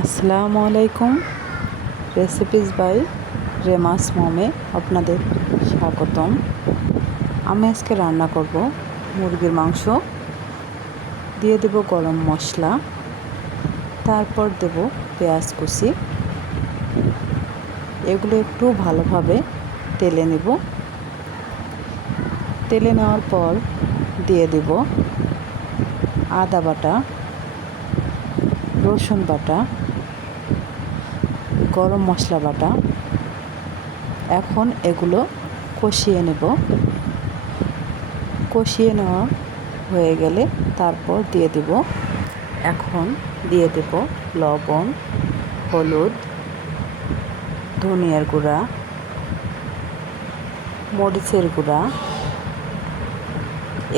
আসসালামু আলাইকুম। Recipes by Remus মমে আপনাদের স্বাগতম। আমি আজকে রান্না করব মুরগির মাংস। দিয়ে দেব গরম মশলা, তারপর দেব পেঁয়াজ কুচি। এগুলো একটু ভালোভাবে তেলে নেব। তেলে নেওয়ার পর দিয়ে দেব আদা বাটা, রসুন বাটা, গরম মশলা বাটা। এখন এগুলো কষিয়ে নেব। কষিয়ে নেওয়া হয়ে গেলে তারপর দিয়ে দেব লবণ, হলুদ, ধনিয়ার গুঁড়া, মরিচের গুঁড়া।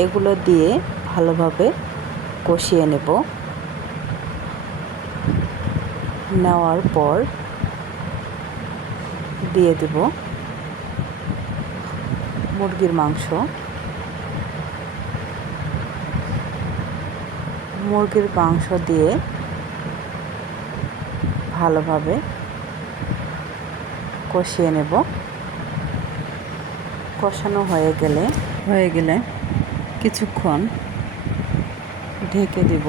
এগুলো দিয়ে ভালোভাবে কষিয়ে নেওয়ার পর দিয়ে দেব মুরগির মাংস। মুরগির মাংস দিয়ে ভালোভাবে কষিয়ে নেব। কষানো হয়ে গেলে কিছুক্ষণ ঢেকে দেব।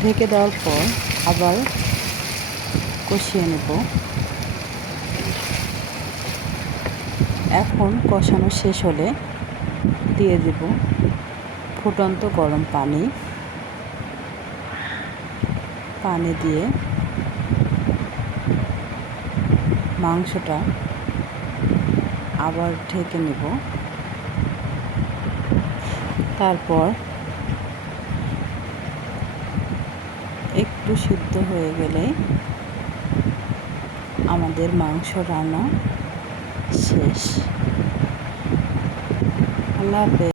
ঢেকে দেওয়ার পর আবার কষিয়ে নেব। এখন কষানো শেষ হলে দিয়ে দেব ফুটন্ত গরম পানি দিয়ে মাংসটা আবার ঢেকে নেব। তারপর একটু সিদ্ধ হয়ে গেলে আমাদের মাংস রান্না শেষ। আল্লাহ হাফেজ।